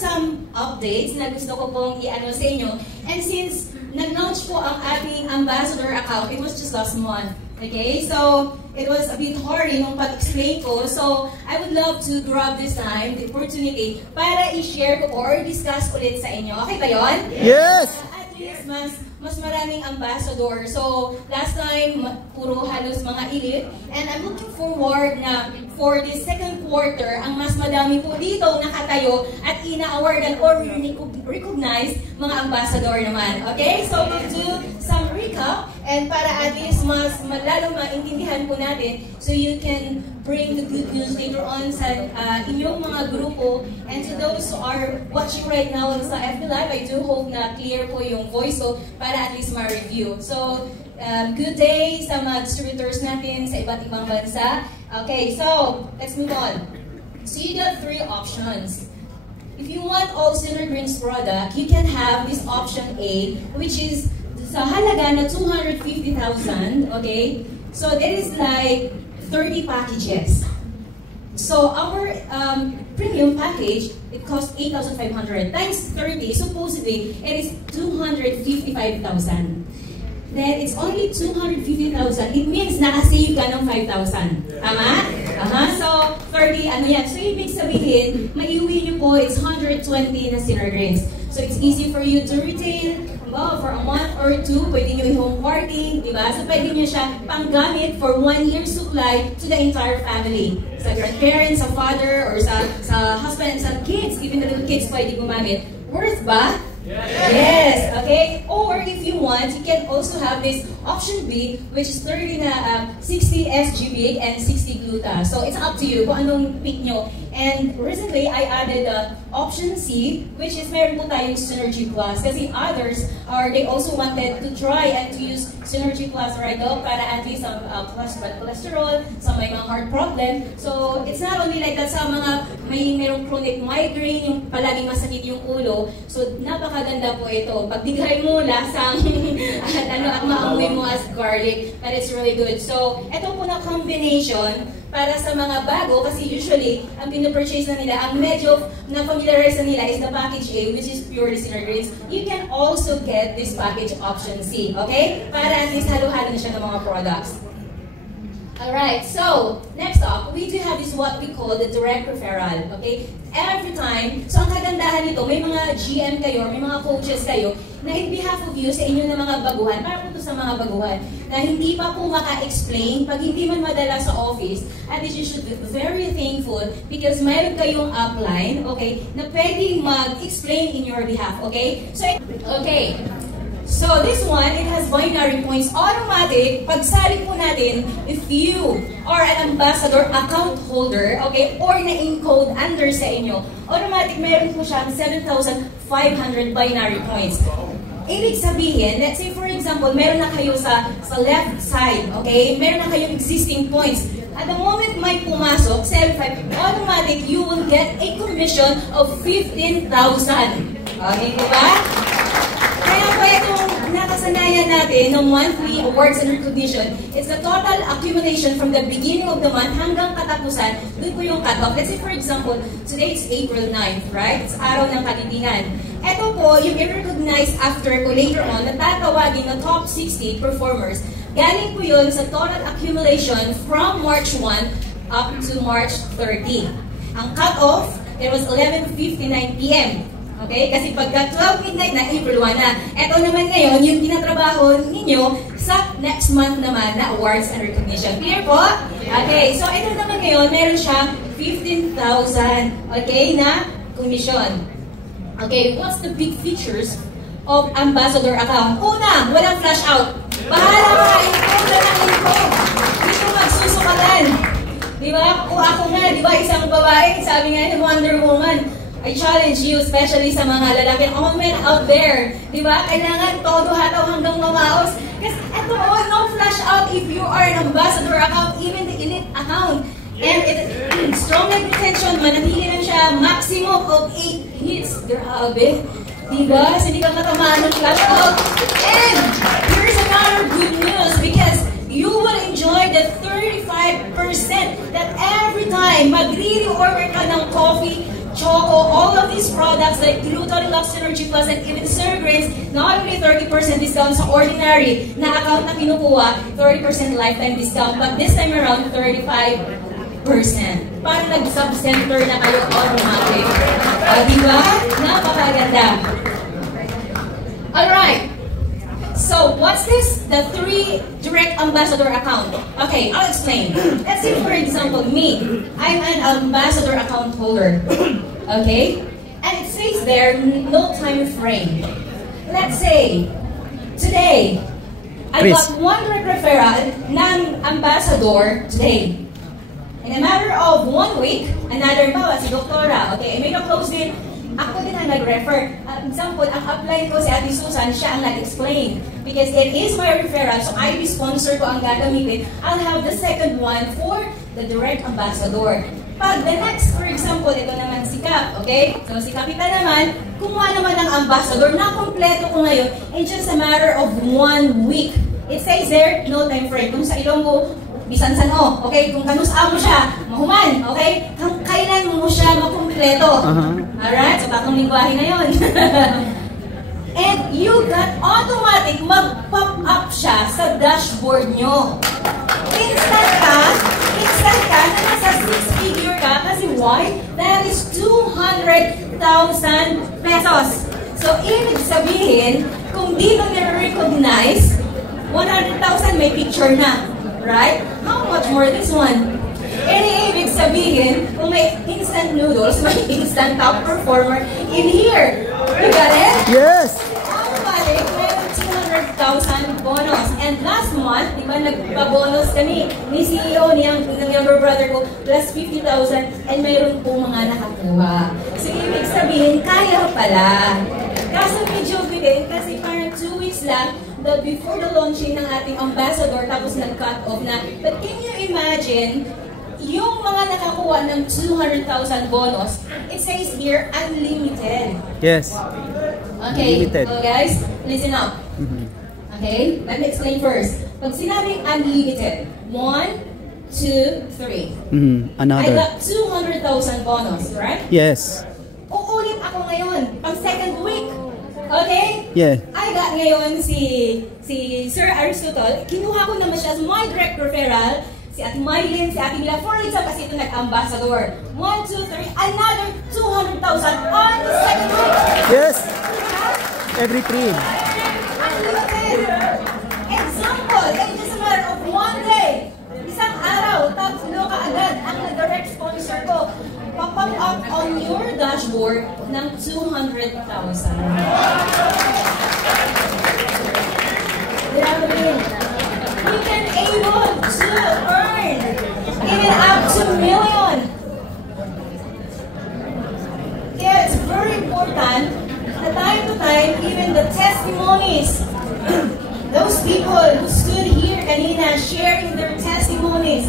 some updates na gusto ko pong i-ano sa inyo. And since nag-launch po ang ating ambassador account, it was just last month. Okay, so it was a bit hard nung pag-explain ko. So I would love to grab this time, the opportunity, para i-share ko or discuss ulit sa inyo. Okay ba yun? Yes! At least mas maraming ambassador. So last time, puro halos mga elite. And I'm looking forward na for the second quarter, ang mas madami po dito nakatayo at ina-awardan or recognized mga ambassador naman. Okay? So we'll do some recap and para at least mas lalo maintindihan po natin so you can bring the good news later on sa inyong mga grupo. And to those who are watching right now sa FB Live, I do hope na clear po yung voice so para at least ma-review. So, good day sa mga distributors natin sa iba't ibang bansa. Okay, so, let's move on. So, you got three options. If you want all Synergreens product, you can have this option A, which is sa halaga na 250,000, okay? So, that is like 30 packages. So, our premium package, it costs 8,500 times 30, supposedly, it is 255,000. Then, it's only 250,000. It means naka-save ka ng 5,000. Tama? So, 30, ano yan? So, ibig sabihin, maiuwi nyo po, it's 120 na Synergreens. So, it's easy for you to retain. For a month or two, pwede nyo i-home party, di ba? So, pwede nyo siya panggamit for 1 year's supply to the entire family. Sa grandparents, sa father, or sa husband, sa kids, even the little kids pwede gumamit. Worth ba? Yes, okay? Or if you want, you can also have this option B, which is 30 na 60 SGB and 60 gluta. So it's up to you kung anong pick nyo. And recently, I added option C, which is meron po tayong Synergy Plus. Kasi others, they also wanted to try and to use Synergy Plus right now para at least some cholesterol, some may mga heart problem. So it's not only like that sa mga merong chronic migraine, yung palaging masakit yung ulo. So napakaganda po ito. Pagdighay mo, lasang at maamoy mo as garlic, but it's really good. So ito po na combination para sa mga bago, kasi usually, ang pino-purchase na nila, ang medyo na-familiarize na nila is the package A, which is pure Synergreens. You can also get this package option C, okay? Para at least halo-halo na siya ng mga products. Alright, so, next up, we do have this what we call the direct referral, okay? Every time, so ang kagandahan nito, may mga GM kayo, may mga coaches kayo, na in behalf of you sa inyo na mga baguhan, para po ito sa mga baguhan, na hindi pa po maka-explain, pag hindi man madala sa office, at least you should be very thankful because mayroon kayong upline, okay, na pwedeng mag-explain in your behalf, okay? So, okay. So this one, it has binary points. Automatic, pagsali po natin, if you are an ambassador account holder, okay, or na-encode under sa inyo, automatic meron po siyang 7,500 binary points. Ibig sabihin, let's say for example, meron na kayo sa left side, okay, meron na kayong existing points. At the moment may pumasok, 7,500, automatic, you will get a commission of 15,000. Okay, diba? Kaya po itong nakasanayan natin ng monthly awards and recognition, it's the total accumulation from the beginning of the month hanggang katapusan, doon po yung cut-off. Let's say for example, today it's April 9th, right? It's araw ng kalibingan. Ito po, yung i-recognize after ko later on, na tatawagin na top 60 performers. Galing po yun sa total accumulation from March 1 up to March 30. Ang cut-off, it was 11:59 p.m. Okay? Kasi pagka 12 midnight na, April 1 na. Ito naman ngayon, yung tinatrabaho ninyo sa next month naman na awards and recognition. Clear po? Okay, so ito naman ngayon, meron siyang 15,000, okay, na commission. Okay, what's the big features of ambassador account? Una, walang flash out. Bahala ka, encode na ng encode. Dito magsusukalan. Diba? Kung ako nga, diba, isang babae, sabi nga ng Wonder Woman, I challenge you, especially sa mga lalaki, all men out there, di ba? Kailangan todo hataw hanggang mamaos. Kasi ito, no flash out if you are an ambassador account, even the elite account. And strong leg retention, manatili lang siya, maximum of 8 hits. Grabe. Di ba? So, hindi ka matamaan ng flash out. And here's another good news because you will enjoy the 35% that every time magre-reorder ka ng coffee, Choco, all of these products like Gluton, Lux Synergy Plus, and even Ceregrins, not only 30% discount sa ordinary na account na kinukuha, 30% lifetime discount, but this time around, 35%. Parang nag-sub-center na kayo automatic. Diba? Napakaganda. Alright. So, what's this? The 3 direct ambassador account. Okay, I'll explain. Let's say, for example, me. I'm an ambassador account holder. Okay? And it says there, no time frame. Let's say, today, I got 1 direct referral ng ambassador today. In a matter of 1 week, another bawa, si Doktora, okay, may na-close din, ako din ang nag-refer. Example, ang upline ko si Ate Susan, siya ang nag-explain. Because it is my referral, so I sponsor ko ang gagamitin. I'll have the second one for the direct ambassador. Pag the next, for example, ito naman si Cap, okay? So si Kapita naman, kumuha naman ng ambassador na kompleto ko ngayon in just a matter of 1 week. It says there, no time frame. Kung sa Ilonggo, bisan sano, okay? Kung kanusaan mo siya, mahuman, okay? Kailan mo siya makumpleto. Alright? So, bakong lingwahe na yun. And you got automatic mag-pop up siya sa dashboard nyo. Instant ka na nasa 6-figure ka kasi why? That is 200,000 pesos. So, ibig sabihin, kung dito nire-recognize, 100,000 may picture na. Right? How much more this one? Ibig sabihin, kung may instant noodles, may instant top performer in here. You got it? Yes! Automatic, meron 200,000 bonus. And last month, di ba, nagpa-bonus kami ni CEO ng younger brother ko, plus 50,000, and mayroon po mga nakakuha. So, ibig sabihin, kaya pala. Kaso medyo bitin, kasi parang 2 weeks lang, before the launching ng ating ambassador, tapos nag-cut off na. But can you imagine, yung mga nakakuha ng 200,000 bonus, it says here, unlimited. Yes. Okay, Unlimited. so guys, listen up. Okay, let me explain first. Pag sinabing unlimited, 1, 2, 3. Another. I got 200,000 bonus, right? Yes. Uulit ako ngayon, pang second week. Okay? Yeah. I got ngayon si Sir Aristotle. Kinuha ko naman siya as my direct referral. Si Ate Mylene, si Ate Mila. For example, kasi ito nag-ambassador. 1, 2, 3, another 200,000 on the second week. Yes. Every 3. Unlimited. Example, in just a matter of 1 day, isang araw, tatlo ka agad ang direct sponsor ko. Pop up on your dashboard ng 200,000. Grabe. You can able to earn even up to $1 million. It's very important na time to time, even the testimonies, those people who stood here kanina sharing their testimonies.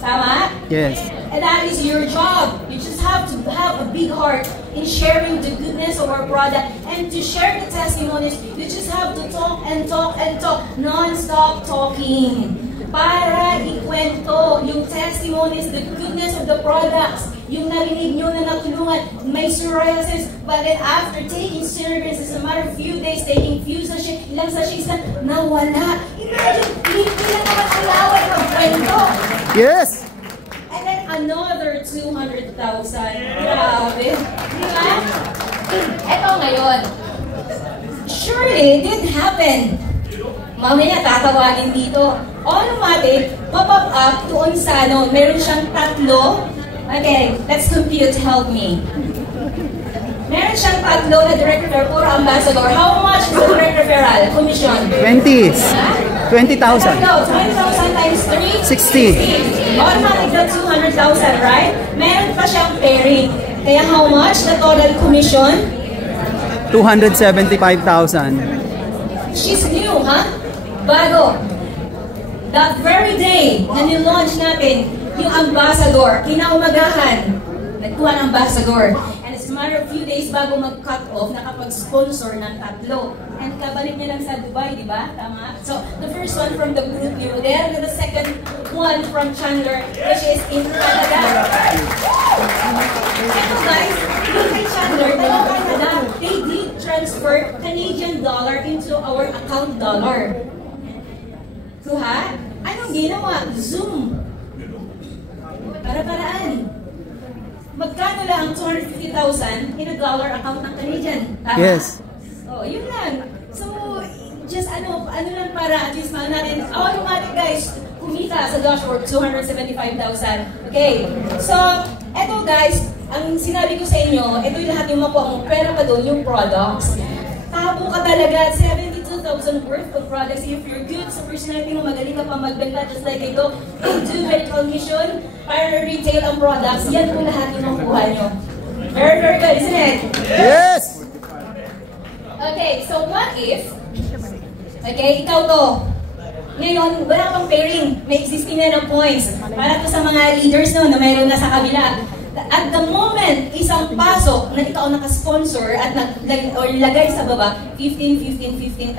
Tama? Yes. And that is your job. You just have to have a big heart in sharing the goodness of our product. And to share the testimonies, you just have to talk and talk and talk. Non-stop talking. Para ikwento yung testimonies, the goodness of the products. Yung narinig nyo na natulungan, may psoriasis, but then after taking Ceregrins, it's a matter of few days, taking few sachets, ilang sachets na, nawala. Imagine, hindi lang naman ang laway magkwento. Yes! And then another 200,000. Grabe. Diba? Eto ngayon. Surely, it did happen. Mamaya tatawagin dito. Automatic, pop-up up doon sa ano. Meron siyang 3. Okay, let's compute. Help me. Meron siyang 3 na direct referral, puro ambassador. How much is the direct referral? Commission? 20. 20,000. 20,000 times 3? 60. Automatic na 200,000, right? Meron pa siyang pairing. Kaya how much the total commission? 275,000. She's new, huh? Bago. That very day na nilaunch natin yung ambassador, kinaumagahan, nagkuha ng ambassador. And it's a matter of few days bago mag-cut off, nakapag-sponsor ng 3. And kabalik niya lang sa Dubai, di ba? Tama? So, the first one from the group you there, and the second one from Chandler, which is in Canada. Ito guys, look kay Chandler, taga Canada, they did transfer Canadian dollar into our account dollar. Kuha? Anong ginawa? Zoom. Para-paraan. Magkano lang ang 250,000 in a dollar account ng Canadian? Tama? Yes. Oh, yun lang. So, just ano lang para at least mahal natin. Automatic guys, kumita sa dashboard, 275,000. Okay. So, eto guys, ang sinabi ko sa inyo, ito yung lahat yung makuha mo. Pera pa doon, yung products. Tabo ka talaga, 72,000 worth of products. If you're good sa personality mo, magaling ka pa magbenta just like ito. Do medical mission, para retail ang products. Yan po lahat yung makuha nyo. Very, very good, isn't it? Yes! Okay, so what if, okay, ikaw to. Ngayon, wala pang pairing. May existing na ng points. Para to sa mga leaders no, na mayroon na sa kabila. At the moment, isang pasok na ikaw naka-sponsor at lagay sa baba, 15,000.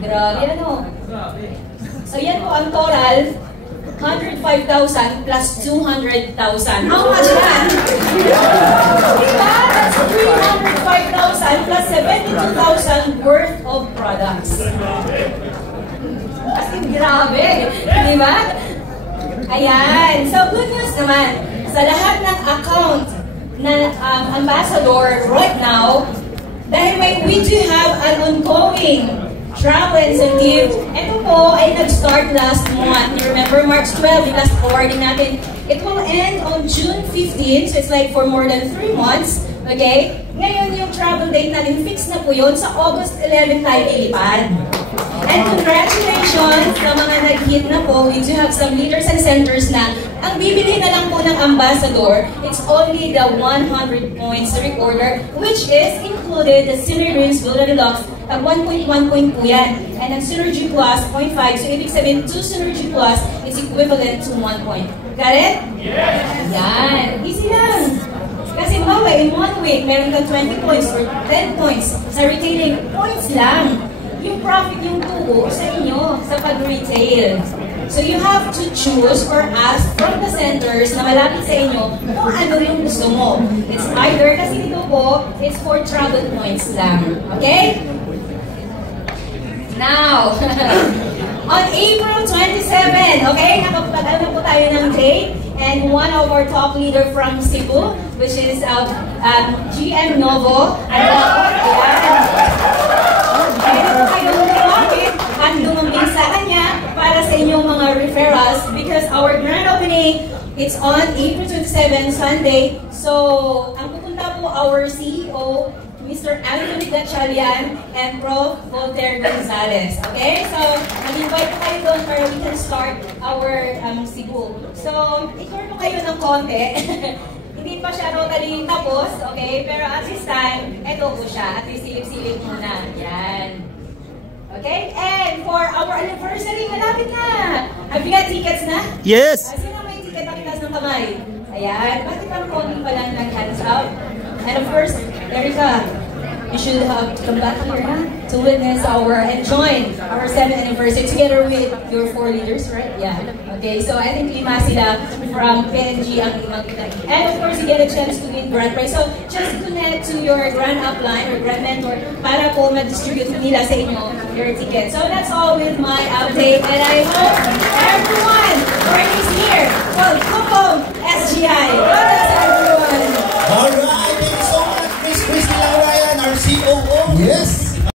Grabe ano. So yan po ang total, 105,000 plus 200,000. How much yan? Diba? That's 305,000 plus 72,000 worth of products. Kasi grabe. Diba? Ayan. So good news naman. Sa lahat ng account na ambassador right now, dahil we do have an ongoing travel incentive. Ito po ay nag-start last month. You remember, March 12, yung last awarding natin. It will end on June 15, so it's like for more than 3 months. Okay? Ngayon yung travel date natin, fixed na po yun. Sa August 11 tayo ilipad. And congratulations sa mga nag-hit na po. We do have some leaders and centers na ang bibili na lang po ng ambassador, it's only the 100 points recorder, which is included the Synergy Golden Deluxe at 1.1 point po yan. And ang Synergy Plus, 0.5. So ibig sabihin, 2 Synergy Plus is equivalent to 1 point. Got it? Yes! Yan. Easy lang. Kasi bawa, in 1 week, meron ka 20 points or 10 points. Sa retailing, points lang. Yung profit yung tubo sa inyo sa pag-retail. So you have to choose or ask from the centers na malapit sa inyo kung ano yung gusto mo. It's either, kasi dito po, it's for travel points lang. Okay? Now, on April 27, okay, nakapagpagano na po tayo ng date, and one of our top leader from Cebu, which is GM Novo, ang dumambing sa kanya para sa inyong mga referrals because our grand opening, it's on April 27, Sunday. So, ang pupunta po our CEO, Mr. Anthony Gatchalian and Prof. Voltaire Gonzalez. Okay? So, mag-invite po kayo doon para we can start our Cebu. So, i-tour po kayo ng konti. Hindi pa siya totally tapos, okay? Pero at this time, eto po siya. At least silip-silip muna. Yan. Okay? And for our anniversary, malapit na! Have you got tickets na? Yes! Sino may ticket? Pakitas ng kamay. Ayan. Bakit ang konting pa lang hands up? And of course, Erica, you should have come back here to witness our and join our 7th anniversary together with your 4 leaders, right? Yeah. Okay, so I think 5 sila from PNG ang magkita. And of course, you get a chance to win grand prize. So just connect to your grand upline or grand mentor para po ma-distribute nila sa inyo your ticket. So that's all with my update, and I hope everyone is here. Well, Kupong SGI. God bless everyone. Alright, thank you so much, Miss Christy Laurayan, our COO. Yes.